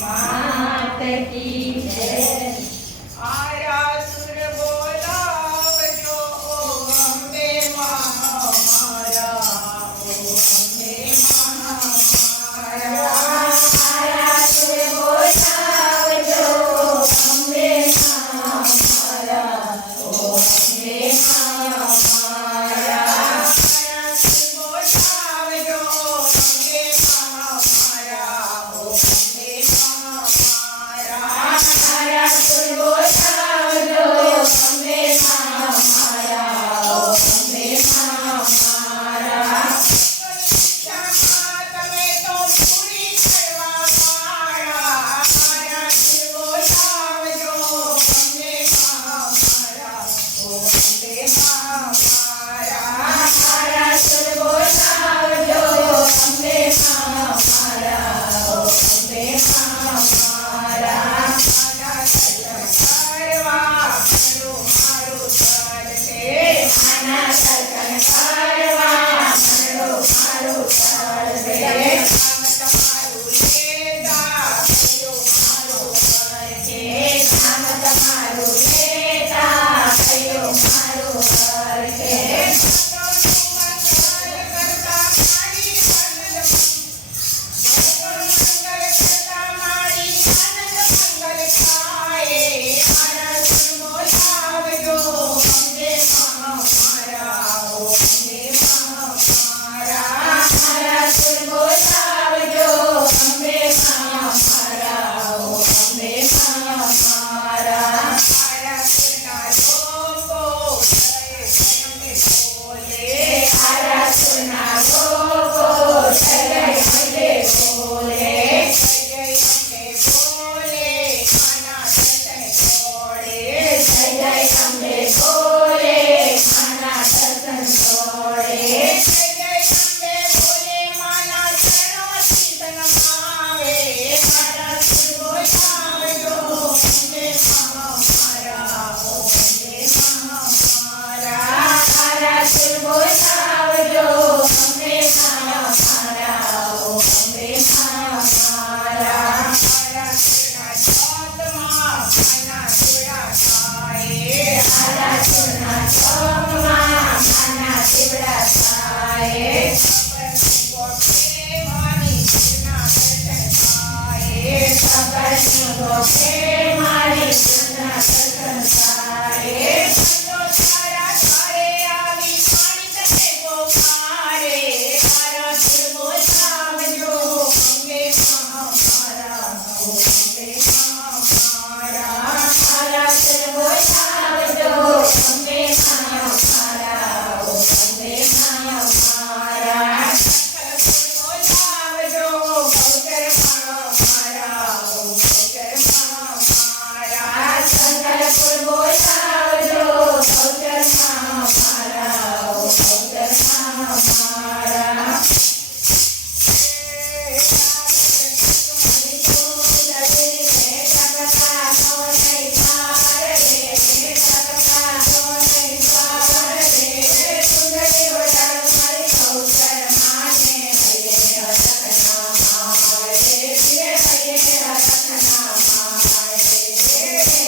मात की जय। आरासुर बोलावजो अम्बे महामारा, अम्बे महामारा। आरासुर बोलावजो अम्बे महामारा, अम्बे महामारा। आरासुर बोलावजो अम्बे महामारा, अम्बे महामारा। क्षमा तमे तो पूरी करवा मारा, आरासुर बोलावजो अम्बे महामारा, अम्बे महामारा। आरासुर बोलावजो अम्बे महामारा, अम्बे महामारा। आना दर्शन करवा मनो मारो चालवे। नाम तमारू लेता कयो मारो करके। आरासुर बोलावजो अम्बे महामारा, अम्बे महामारा। आरासुर ना गोपो जय अम्बे बोले। जय जय अम्बे बोले माना दर्शन छोड़े। आरासुर बोलावजो अम्बे महामारा, अम्बे महामारा। आरासुर ना चौकमा माना दिवड़ा थाए। सबर गोपे मारी कृष्ण दर्शन